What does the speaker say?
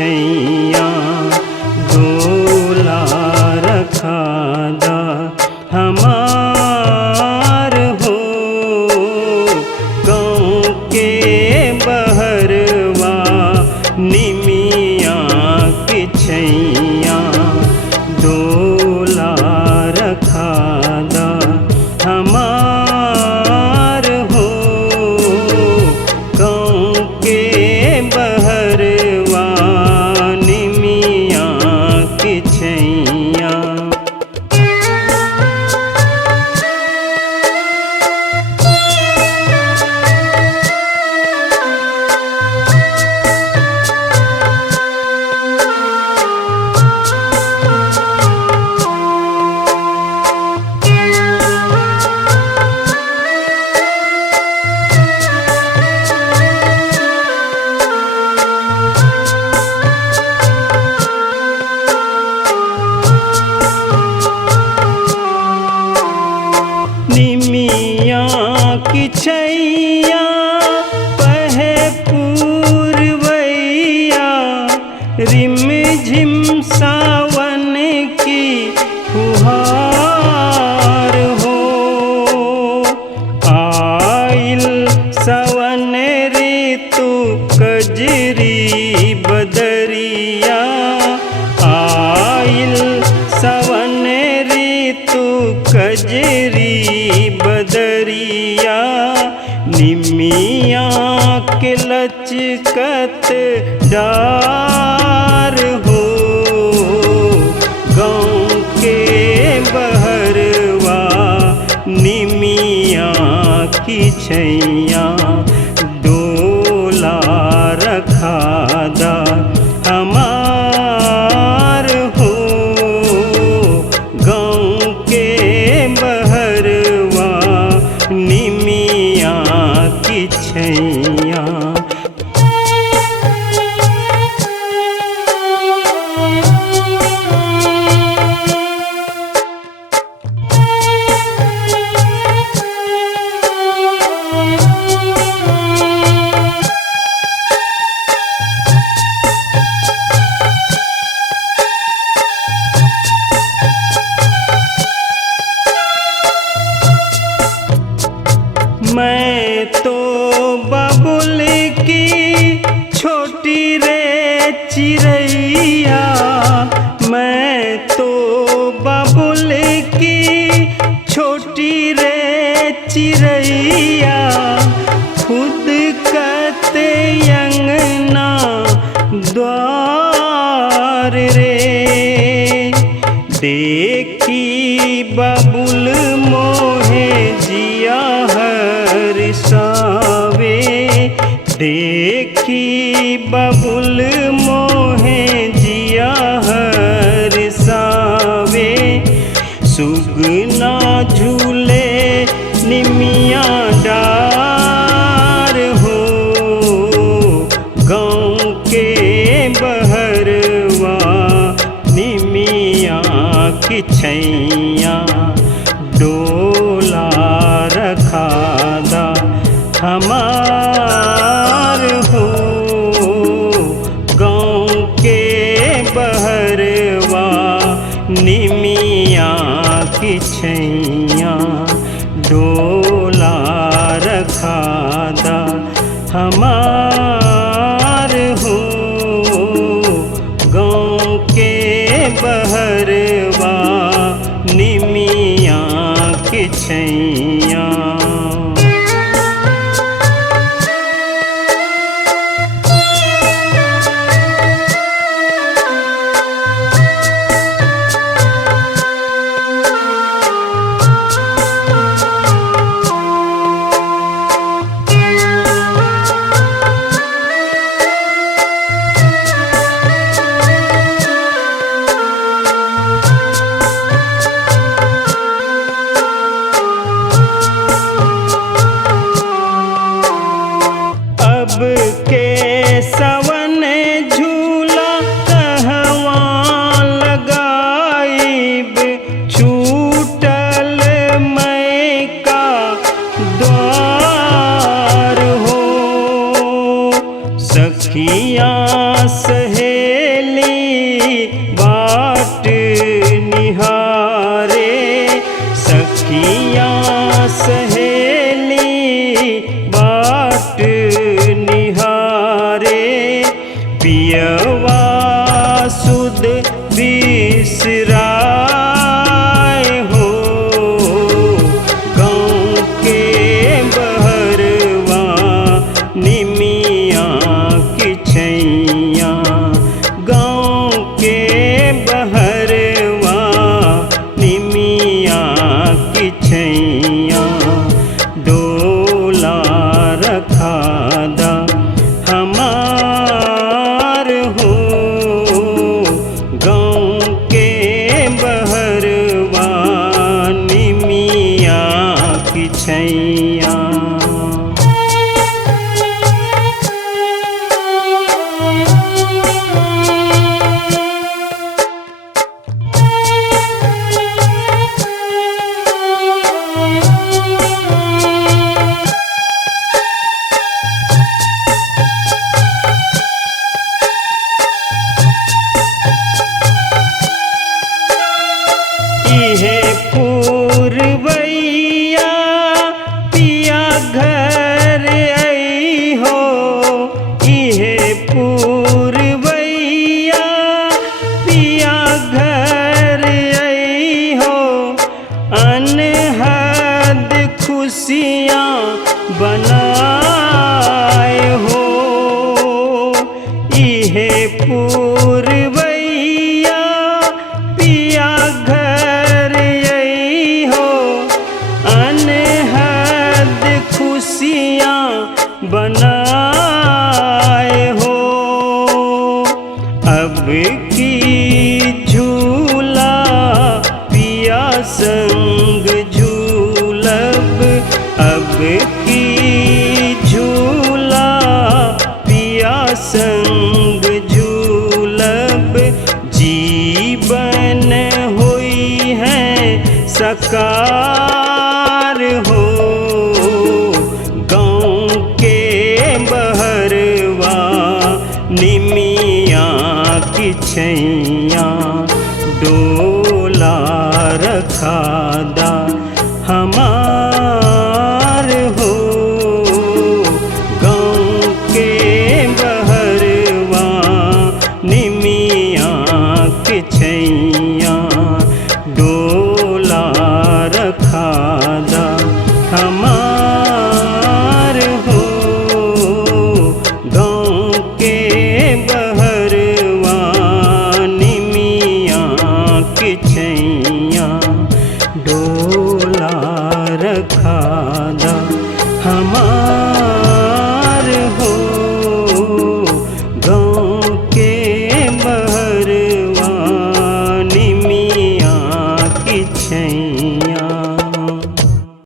छैया डोला रखादा हमार हो। गाँव के बहरवा निमिया की छैया डोला रखादा हमार हो। गाँव के बहरवा निमिया की छैया। निमिया की छैया पहे पूर्वैया रिम झिम सावन की फुहार हो। आइल सावन ऋतु कजरी बदरिया। आइल सावन ऋतु कजरी बदरिया। निमिया के लचकत डार हो। गाँव के बहरवा निमिया की छैया डोला रखादा हमार हो। गाँव के बहरवा निमिया की छैया। मैं तो बबुल की छोटी रे चिड़ैया। मैं तो बबुल की छोटी रे चिड़ैया। खुद कते अंगना द्वार रे। देखी बबुल मोहे जिया हर्षावे। देखी बबुल मोहे जिया हर्षावे। सुगना झूले निमिया डार हो। गाँव के बहरवा निमिया की छैया डोला रखादा हमार हो। गाँव के बहरवा निमिया की छैया डोला रखादा हमार हो। गाँव के बहरवा निमिया की छैया। सखियाँ सहे बनाए हो। अब की झूला पिया संग झूलब, अब की झूला पिया संग झूलब। जीवन हुई है सकार हो, गाँव के बहरवा निमिया की छैया डोला रखादा हमार हो। गाँव के बहरवा निमिया की छैया डोला रखादा हमार हो। गाँव के बहरवा निमिया की छैया डोला रखादा हमार